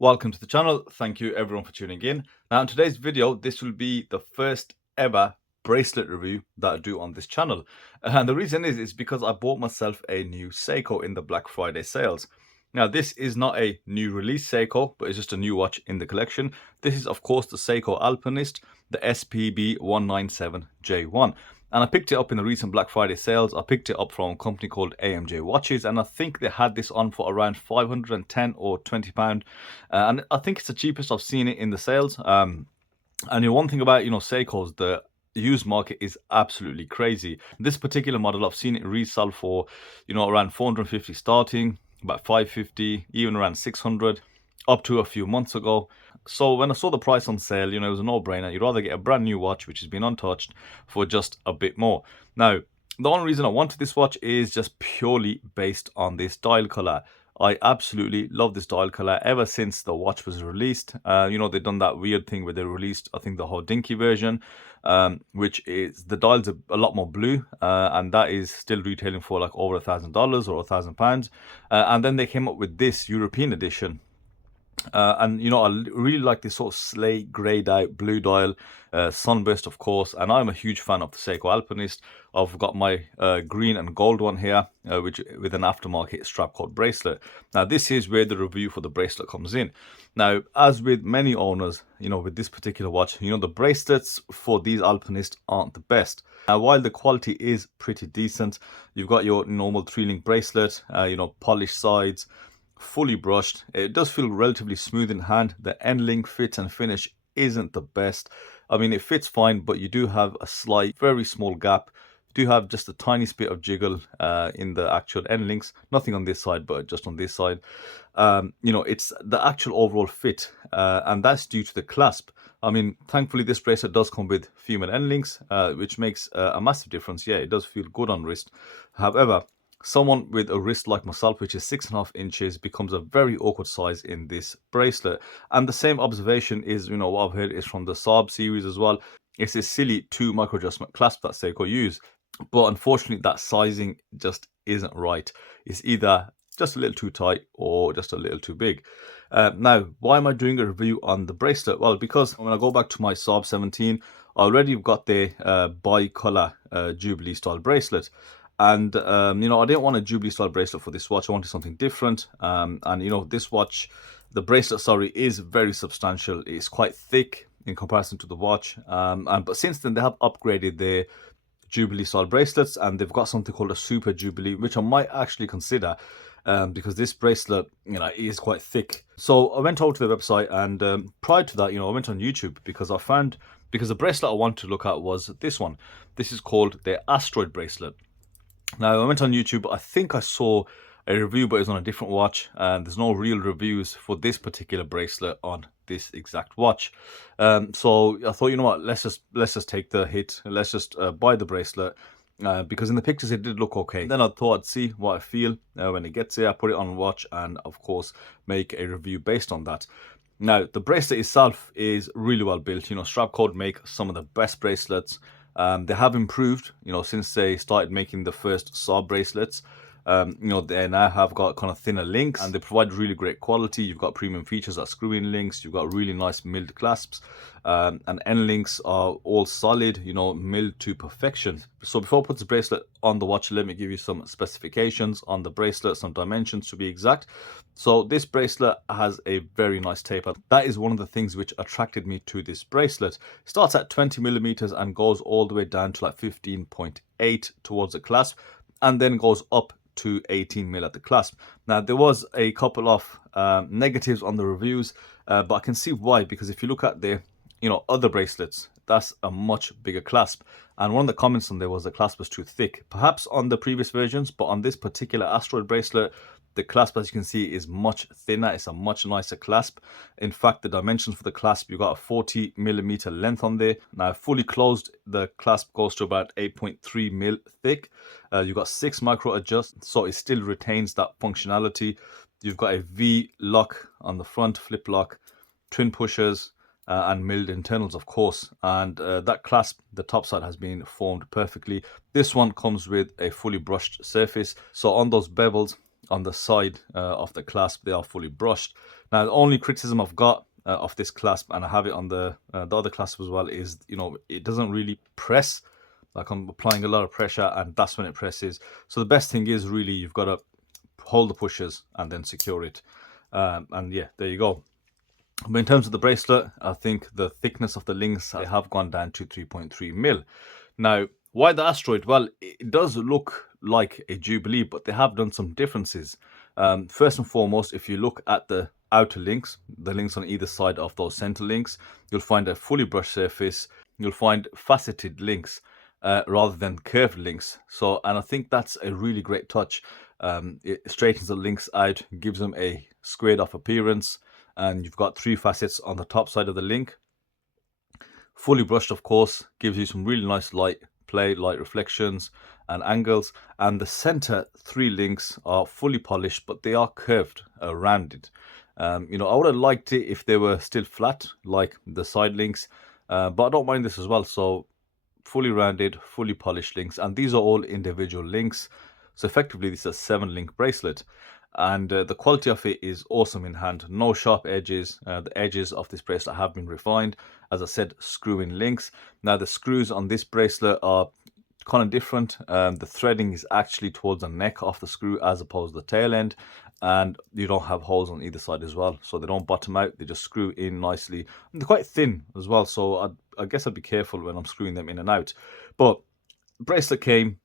Welcome to the channel. Thank you everyone for tuning in. Now in today's video, this will be the first ever bracelet review that I do on this channel. And the reason is because I bought myself a new Seiko in the Black Friday sales. Now this is not a new release Seiko, but it's just a new watch in the collection. This is of course the Seiko Alpinist, the SPB197J1. And I picked it up in the recent Black Friday sales. I picked it up from a company called AMJ Watches, and I think they had this on for around 510 or £20. And I think it's the cheapest I've seen it in the sales. And one thing about, Seikos, the used market is absolutely crazy. This particular model, I've seen it resell for, around 450 starting, about 550, even around 600, up to a few months ago. So when I saw the price on sale, it was a no-brainer. You'd rather get a brand new watch, which has been untouched, for just a bit more. Now, the only reason I wanted this watch is just purely based on this dial color. I absolutely love this dial color ever since the watch was released. They've done that weird thing where they released, I think, the Hodinkee version, which is the dials are a lot more blue, and that is still retailing for like over $1,000 or £1,000. And then they came up with this European edition. I really like this sort of slate grayed out blue dial, sunburst of course, and I'm a huge fan of the Seiko Alpinist. I've got my green and gold one here, which with an aftermarket Strapcode bracelet. Now this is where the review for the bracelet comes in. Now, as with many owners, with this particular watch, the bracelets for these Alpinists aren't the best. Now, while the quality is pretty decent, you've got your normal 3-link bracelet, polished sides, fully brushed. It does feel relatively smooth in hand. The end link fit and finish isn't the best. I mean, it fits fine, but you do have a slight, very small gap. You do have just a tiny bit of jiggle in the actual end links. Nothing on this side, but just on this side. It's the actual overall fit, and that's due to the clasp. I mean, thankfully, this bracelet does come with female end links, which makes a massive difference. Yeah, it does feel good on wrist. However, someone with a wrist like myself, which is 6.5 inches, becomes a very awkward size in this bracelet. And the same observation is, what I've heard is from the Saab series as well. It's this silly 2 micro adjustment clasp that Seiko use. But unfortunately, that sizing just isn't right. It's either just a little too tight or just a little too big. Now, why am I doing a review on the bracelet? Well, because when I go back to my Saab 17, I already got the bi-color Jubilee style bracelet. And, I didn't want a Jubilee style bracelet for this watch. I wanted something different. This watch, the bracelet, is very substantial. It's quite thick in comparison to the watch. But since then, they have upgraded their Jubilee style bracelets, and they've got something called a Super Jubilee, which I might actually consider, because this bracelet, is quite thick. So I went over to the website, and prior to that, I went on YouTube because the bracelet I wanted to look at was this one. This is called the Asteroid bracelet. Now, I went on YouTube. I think I saw a review, but it was on a different watch, and there's no real reviews for this particular bracelet on this exact watch. So I thought, what, let's just take the hit. Let's just buy the bracelet, because in the pictures it did look okay. Then I thought I'd see what I feel when it gets here. I put it on watch, and of course make a review based on that. Now, the bracelet itself is really well built. Strapcode make some of the best bracelets. They have improved, since they started making the first Saab bracelets. They now have got kind of thinner links, and they provide really great quality. You've got premium features like screw-in links. You've got really nice milled clasps, and end links are all solid, milled to perfection. So before I put the bracelet on the watch, let me give you some specifications on the bracelet, some dimensions to be exact. So this bracelet has a very nice taper. That is one of the things which attracted me to this bracelet. It starts at 20 millimeters and goes all the way down to like 15.8 towards the clasp, and then goes up to 18 mil at the clasp. Now, there was a couple of negatives on the reviews, but I can see why, because if you look at the other bracelets, that's a much bigger clasp, and one of the comments on there was the clasp was too thick, perhaps on the previous versions, but on this particular Asteroid bracelet, the clasp, as you can see, is much thinner. It's a much nicer clasp. In fact, the dimensions for the clasp, you've got a 40 millimeter length on there. Now, fully closed, the clasp goes to about 8.3 mil thick. You've got 6 micro adjust, so it still retains that functionality. You've got a V lock on the front, flip lock, twin pushers, and milled internals, of course. And that clasp, the top side, has been formed perfectly. This one comes with a fully brushed surface. So on those bevels, on the side of the clasp, they are fully brushed. Now, the only criticism I've got of this clasp, and I have it on the other clasp as well, is, you know, it doesn't really press. Like, I'm applying a lot of pressure, and that's when it presses. So the best thing is really you've got to hold the pushers and then secure it. And yeah, there you go. But in terms of the bracelet, I think the thickness of the links, they have gone down to 3.3 mil. Now, why the Asteroid? Well, it does look like a Jubilee, but they have done some differences. First and foremost, if you look at the outer links, the links on either side of those center links, you'll find a fully brushed surface. You'll find faceted links rather than curved links. So, and I think that's a really great touch. It straightens the links out, gives them a squared off appearance, and you've got 3 facets on the top side of the link. Fully brushed, of course, gives you some really nice light play, light reflections and angles. And the center 3 links are fully polished, but they are curved, rounded. You know, I would have liked it if they were still flat, like the side links, but I don't mind this as well. So fully rounded, fully polished links, and these are all individual links. So effectively, this is a 7-link bracelet. And the quality of it is awesome in hand. No sharp edges. The edges of this bracelet have been refined. As I said, screw-in links. Now, the screws on this bracelet are kind of different. The threading is actually towards the neck of the screw as opposed to the tail end. And you don't have holes on either side as well. So they don't bottom out. They just screw in nicely. And they're quite thin as well. So I guess I'd be careful when I'm screwing them in and out. But the bracelet came,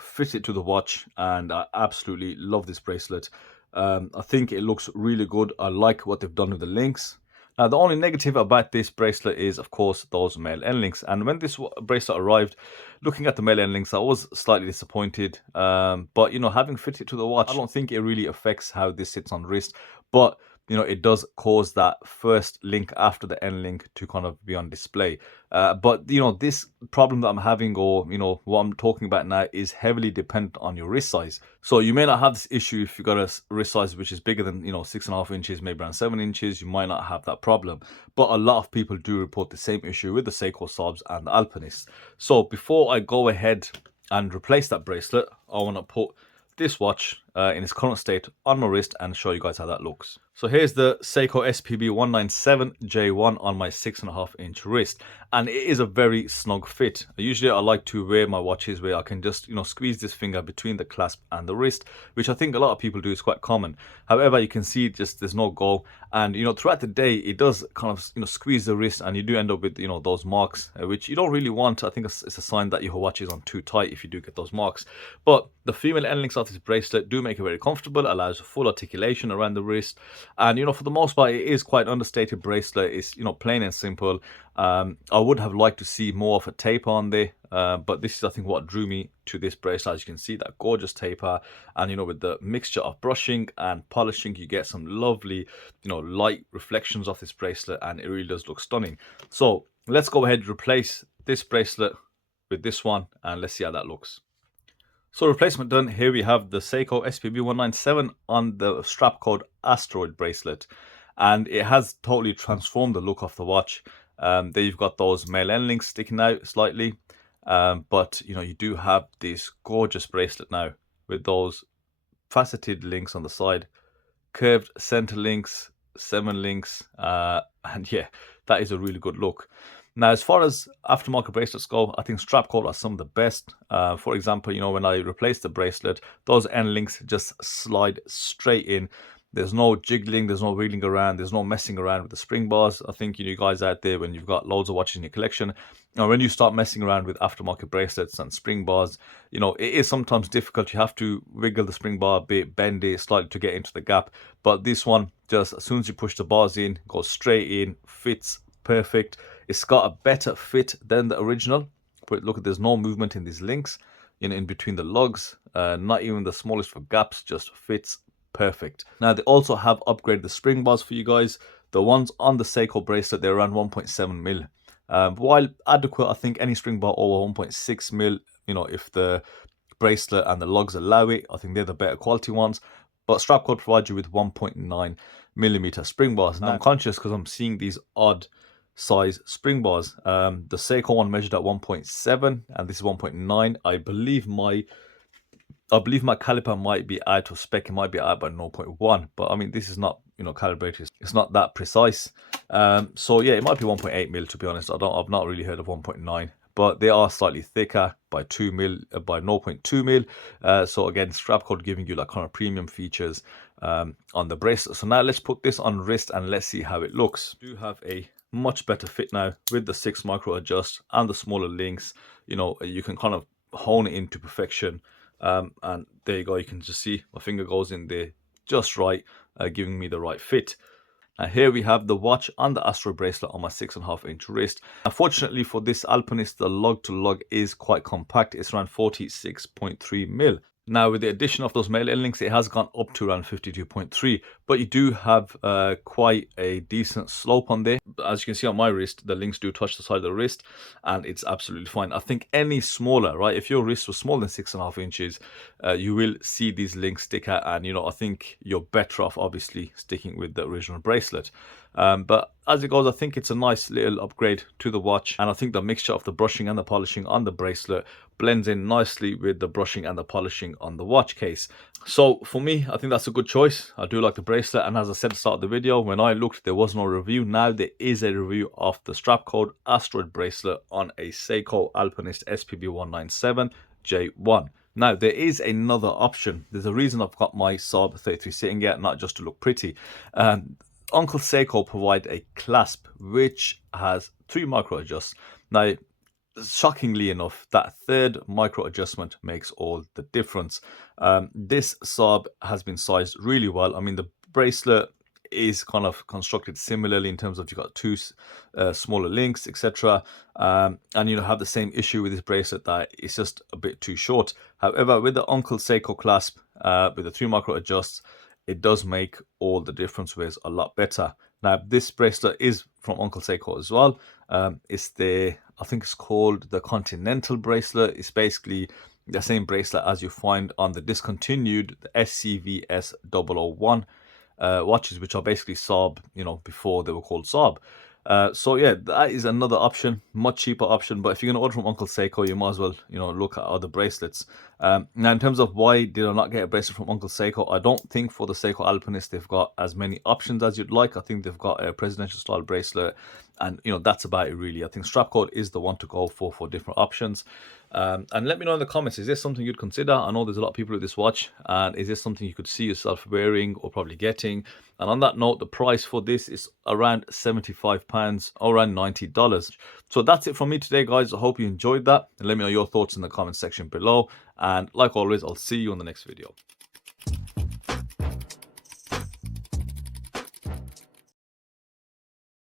fit it to the watch, and I absolutely love this bracelet. I think it looks really good. I like what they've done with the links. Now, the only negative about this bracelet is, of course, those male end links. And when this bracelet arrived, looking at the male end links, I was slightly disappointed. But, you know, having fitted it to the watch, I don't think it really affects how this sits on wrist. But, you know, it does cause that first link after the end link to kind of be on display. But, you know, this problem that I'm having, or, you know, what I'm talking about now, is heavily dependent on your wrist size. So you may not have this issue if you've got a wrist size which is bigger than, you know, 6.5 inches, maybe around 7 inches. You might not have that problem. But a lot of people do report the same issue with the Seiko Sobs and the Alpinist. So before I go ahead and replace that bracelet, I want to put this watch in its current state on my wrist and show you guys how that looks. So here's the Seiko SPB197 J1 on my 6.5 inch wrist, and it is a very snug fit. Usually I like to wear my watches where I can just, you know, squeeze this finger between the clasp and the wrist, which I think a lot of people do, is quite common. However, you can see just there's no go, and, you know, throughout the day it does kind of, you know, squeeze the wrist, and you do end up with, you know, those marks, which you don't really want. I think it's a sign that your watch is on too tight if you do get those marks. But the female end links of this bracelet do make it very comfortable, allows full articulation around the wrist. And, you know, for the most part, it is quite an understated bracelet. It's, you know, plain and simple. I would have liked to see more of a taper on there, but this is, I think, what drew me to this bracelet. As you can see, that gorgeous taper, and, you know, with the mixture of brushing and polishing, you get some lovely, you know, light reflections of this bracelet, and it really does look stunning. So let's go ahead and replace this bracelet with this one, and let's see how that looks. So replacement done. Here we have the Seiko SPB197 on the Strapcode Asteroid bracelet, and it has totally transformed the look of the watch. There you've got those male end links sticking out slightly, but, you know, you do have this gorgeous bracelet now with those faceted links on the side, curved center links, 7 links, and yeah, that is a really good look. Now, as far as aftermarket bracelets go, I think Strapcode are some of the best. For example, you know, when I replace the bracelet, those end links just slide straight in. There's no jiggling, there's no wiggling around, there's no messing around with the spring bars. I think, you know, you guys out there, when you've got loads of watches in your collection, and when you start messing around with aftermarket bracelets and spring bars, you know, it is sometimes difficult. You have to wiggle the spring bar a bit, bend it slightly to get into the gap. But this one, just as soon as you push the bars in, goes straight in, fits perfect. It's got a better fit than the original, but look, there's no movement in these links, you know, in between the lugs, not even the smallest of gaps, just fits perfect. Now, they also have upgraded the spring bars for you guys. The ones on the Seiko bracelet, they're around 1.7 mil. While adequate, I think any spring bar over 1.6 mil, you know, if the bracelet and the lugs allow it, I think they're the better quality ones. But Strapcode provides you with 1.9 millimeter spring bars. Now, I'm conscious because I'm seeing these odd size spring bars. The Seiko one measured at 1.7 and this is 1.9. I believe my I believe my caliper might be out of spec. It might be out by 0.1, but I mean, this is not, you know, calibrated. It's not that precise. So yeah, it might be 1.8 mil, to be honest. I've not really heard of 1.9, but they are slightly thicker by 2 mil, by 0.2 mil. So again, Strapcode giving you like kind of premium features on the bracelet. So now let's put this on wrist and let's see how it looks. I do have a much better fit now with the 6 micro adjust and the smaller links. You know, you can kind of hone it into perfection. And there you go, you can just see my finger goes in there just right, giving me the right fit. And here we have the watch and the Asteroid bracelet on my 6.5 inch wrist. Unfortunately for this Alpinist, the lug to lug is quite compact. It's around 46.3 mil. Now, with the addition of those male end links, it has gone up to around 52.3, but you do have quite a decent slope on there. As you can see on my wrist, the links do touch the side of the wrist, and it's absolutely fine. I think any smaller, right, if your wrist was smaller than 6.5 inches, you will see these links stick out, and, you know, I think you're better off, obviously, sticking with the original bracelet. But as it goes, I think it's a nice little upgrade to the watch, and I think the mixture of the brushing and the polishing on the bracelet blends in nicely with the brushing and the polishing on the watch case. So for me, I think that's a good choice. I do like the bracelet, and as I said at the start of the video, when I looked, there was no review. Now there is a review of the Strapcode Asteroid bracelet on a Seiko Alpinist SPB197 J1. Now, there is another option. There's a reason I've got my Saab 33 sitting here, not just to look pretty. Uncle Seiko provide a clasp which has 3 micro adjusts. Now, shockingly enough, that third micro adjustment makes all the difference. This Saab has been sized really well. I mean, the bracelet is kind of constructed similarly in terms of you've got 2 smaller links, etc. And you know, have the same issue with this bracelet, that it's just a bit too short. However, with the Uncle Seiko clasp, with the 3 micro adjusts, it does make all the difference, where it's a lot better. Now, this bracelet is from Uncle Seiko as well. It's the, I think it's called the Continental bracelet. It's basically the same bracelet as you find on the discontinued the SCVS 001 watches, which are basically Saab, you know, before they were called Saab. So yeah, that is another option, much cheaper option. But if you're gonna order from Uncle Seiko, you might as well, you know, look at other bracelets. Now, in terms of why did I not get a bracelet from Uncle Seiko, I don't think for the Seiko Alpinist they've got as many options as you'd like. I think they've got a presidential style bracelet, and you know, that's about it really. I think Strapcode is the one to go for different options. And let me know in the comments, is this something you'd consider? I know there's a lot of people with this watch, and is this something you could see yourself wearing or probably getting? And on that note, the price for this is around £75 or around $90. So that's it from me today, guys. I hope you enjoyed that, and let me know your thoughts in the comment section below. And like always, I'll see you in the next video.